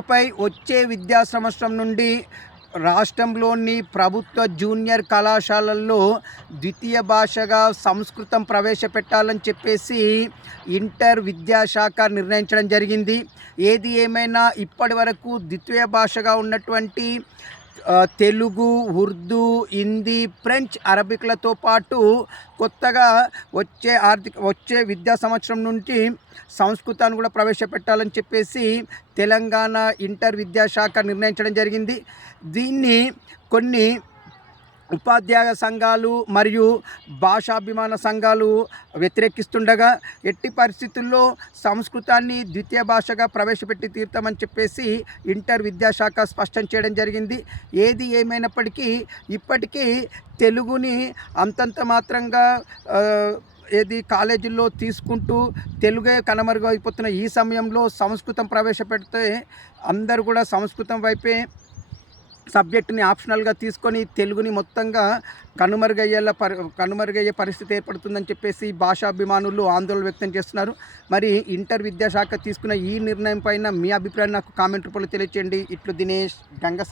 పై వచ్చే విద్యా సంవత్సరం నుండి రాష్ట్రంలోని ప్రభుత్వ జూనియర్ కళాశాలల్లో ద్వితీయ భాషగా సంస్కృతం ప్రవేశపెట్టాలని చెప్పేసి ఇంటర్ విద్యాశాఖ నిర్ణయించడం జరిగింది. ఏది ఏమైనా ఇప్పటి వరకు ద్వితీయ భాషగా ఉన్నటువంటి తెలుగు ఉర్దూ హిందీ ఫ్రెంచ్ అరబిక్లతో పాటు కొత్తగా వచ్చే ఆర్థిక వచ్చే విద్యా సంవత్సరం నుండి సంస్కృతాన్ని కూడా ప్రవేశపెట్టాలని చెప్పేసి తెలంగాణ ఇంటర్ విద్యాశాఖ నిర్ణయించడం జరిగింది. దీన్ని కొన్ని ఉపాధ్యాయ సంఘాలు మరియు భాషాభిమాన సంఘాలు వ్యతిరేకిస్తుండగా ఎట్టి పరిస్థితుల్లో సంస్కృతాన్ని ద్వితీయ భాషగా ప్రవేశపెట్టి తీర్థమని చెప్పేసి ఇంటర్ విద్యాశాఖ స్పష్టం చేయడం జరిగింది. ఏది ఏమైనప్పటికీ ఇప్పటికీ తెలుగుని అంతంత మాత్రంగా ఏది కాలేజీల్లో తీసుకుంటూ తెలుగే కనుమరుగైపోతున్న ఈ సమయంలో సంస్కృతం ప్రవేశపెడితే అందరూ కూడా సంస్కృతం వైపే సబ్జెక్టుని ఆప్షనల్గా తీసుకొని తెలుగుని మొత్తంగా కనుమరుగయ్యేలా పరి కనుమరుగయ్యే పరిస్థితి ఏర్పడుతుందని చెప్పేసి భాషాభిమానులు ఆందోళన వ్యక్తం చేస్తున్నారు. మరి ఇంటర్ విద్యాశాఖ తీసుకున్న ఈ నిర్ణయం పైన మీ అభిప్రాయం నాకు కామెంట్ రూపంలో తెలియచేయండి. ఇట్లు దినేష్ గంగ